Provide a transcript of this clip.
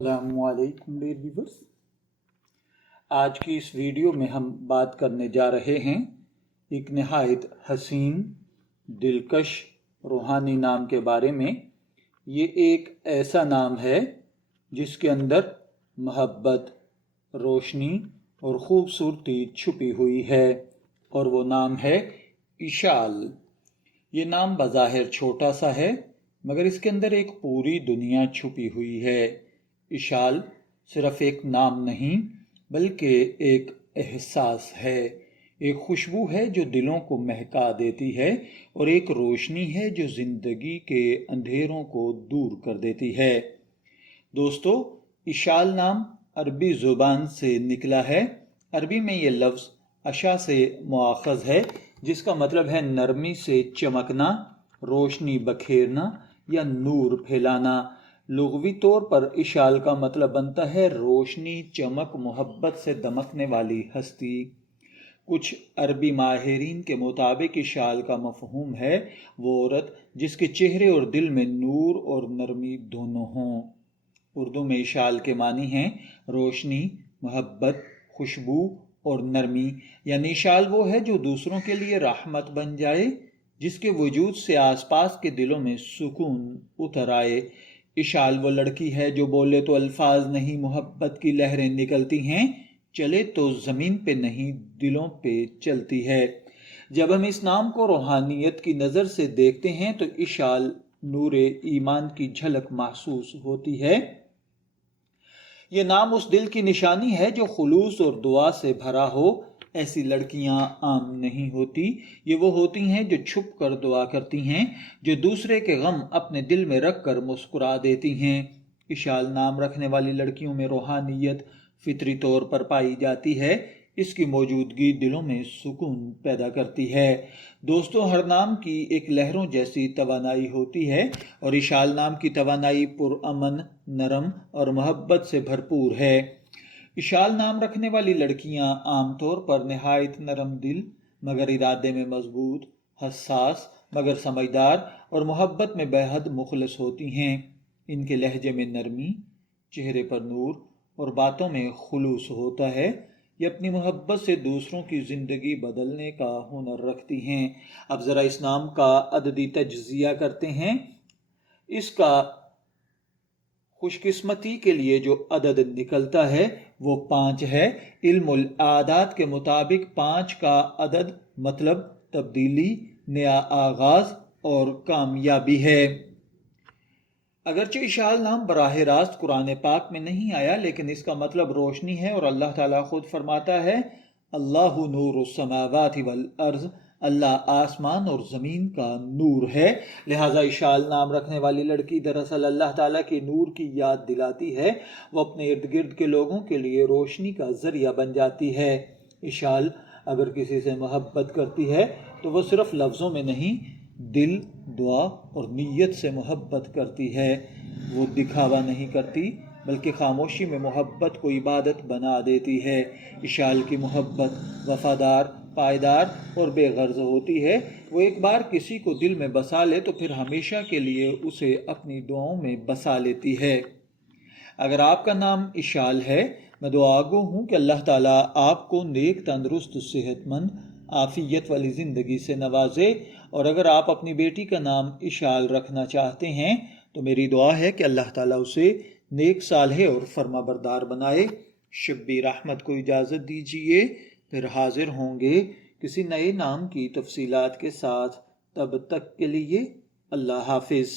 السلام علیکم dear viewers, آج کی اس ویڈیو میں ہم بات کرنے جا رہے ہیں ایک نہایت حسین، دلکش، روحانی نام کے بارے میں۔ یہ ایک ایسا نام ہے جس کے اندر محبت، روشنی اور خوبصورتی چھپی ہوئی ہے، اور وہ نام ہے اشال۔ یہ نام بظاہر چھوٹا سا ہے، مگر اس کے اندر ایک پوری دنیا چھپی ہوئی ہے۔ اشال صرف ایک نام نہیں بلکہ ایک احساس ہے، ایک خوشبو ہے جو دلوں کو مہکا دیتی ہے، اور ایک روشنی ہے جو زندگی کے اندھیروں کو دور کر دیتی ہے۔ دوستو، اشال نام عربی زبان سے نکلا ہے۔ عربی میں یہ لفظ اشا سے مؤخذ ہے، جس کا مطلب ہے نرمی سے چمکنا، روشنی بکھیرنا یا نور پھیلانا۔ لغوی طور پر اشال کا مطلب بنتا ہے روشنی، چمک، محبت سے دمکنے والی ہستی۔ کچھ عربی ماہرین کے مطابق اشال کا مفہوم ہے وہ عورت جس کے چہرے اور دل میں نور اور نرمی دونوں ہوں۔ اردو میں اشال کے معنی ہیں روشنی، محبت، خوشبو اور نرمی، یعنی اشال وہ ہے جو دوسروں کے لیے رحمت بن جائے، جس کے وجود سے آس پاس کے دلوں میں سکون اتر آئے۔ اشال وہ لڑکی ہے جو بولے تو الفاظ نہیں، محبت کی لہریں نکلتی ہیں، چلے تو زمین پہ نہیں دلوں پہ چلتی ہے۔ جب ہم اس نام کو روحانیت کی نظر سے دیکھتے ہیں تو اشال نور ایمان کی جھلک محسوس ہوتی ہے۔ یہ نام اس دل کی نشانی ہے جو خلوص اور دعا سے بھرا ہو۔ ایسی لڑکیاں عام نہیں ہوتی، یہ وہ ہوتی ہیں جو چھپ کر دعا کرتی ہیں، جو دوسرے کے غم اپنے دل میں رکھ کر مسکرا دیتی ہیں۔ اشال نام رکھنے والی لڑکیوں میں روحانیت فطری طور پر پائی جاتی ہے، اس کی موجودگی دلوں میں سکون پیدا کرتی ہے۔ دوستو، ہر نام کی ایک لہروں جیسی توانائی ہوتی ہے، اور اشال نام کی توانائی پرامن، نرم اور محبت سے بھرپور ہے۔ اشال نام رکھنے والی لڑکیاں عام طور پر نہایت نرم دل مگر ارادے میں مضبوط، حساس مگر سمجھدار اور محبت میں بے حد مخلص ہوتی ہیں۔ ان کے لہجے میں نرمی، چہرے پر نور اور باتوں میں خلوص ہوتا ہے۔ یہ اپنی محبت سے دوسروں کی زندگی بدلنے کا ہنر رکھتی ہیں۔ اب ذرا اس نام کا عددی تجزیہ کرتے ہیں۔ اس کا خوش قسمتی کے لیے جو عدد نکلتا ہے وہ 5 ہے۔ علم الاعداد کے مطابق 5 کا عدد مطلب تبدیلی، نیا آغاز اور کامیابی ہے۔ اگرچہ اشال نام براہ راست قرآن پاک میں نہیں آیا، لیکن اس کا مطلب روشنی ہے، اور اللہ تعالیٰ خود فرماتا ہے اللہ نور السماوات والارض، اللہ آسمان اور زمین کا نور ہے۔ لہٰذا اشال نام رکھنے والی لڑکی دراصل اللہ تعالیٰ کی نور کی یاد دلاتی ہے، وہ اپنے ارد گرد کے لوگوں کے لیے روشنی کا ذریعہ بن جاتی ہے۔ اشال اگر کسی سے محبت کرتی ہے تو وہ صرف لفظوں میں نہیں، دل، دعا اور نیت سے محبت کرتی ہے۔ وہ دکھاوا نہیں کرتی بلکہ خاموشی میں محبت کو عبادت بنا دیتی ہے۔ اشال کی محبت وفادار، پائیدار اور بے غرض ہوتی ہے۔ وہ ایک بار کسی کو دل میں بسا لے تو پھر ہمیشہ کے لیے اسے اپنی دعاؤں میں بسا لیتی ہے۔ اگر آپ کا نام اشال ہے، میں دعا گو ہوں کہ اللہ تعالیٰ آپ کو نیک، تندرست، صحت مند، عافیت والی زندگی سے نوازے، اور اگر آپ اپنی بیٹی کا نام اشال رکھنا چاہتے ہیں تو میری دعا ہے کہ اللہ تعالیٰ اسے نیک، صالح اور فرما بردار بنائے۔ شبیر احمد کو اجازت دیجیے، پھر حاضر ہوں گے کسی نئے نام کی تفصیلات کے ساتھ۔ تب تک کے لیے اللہ حافظ۔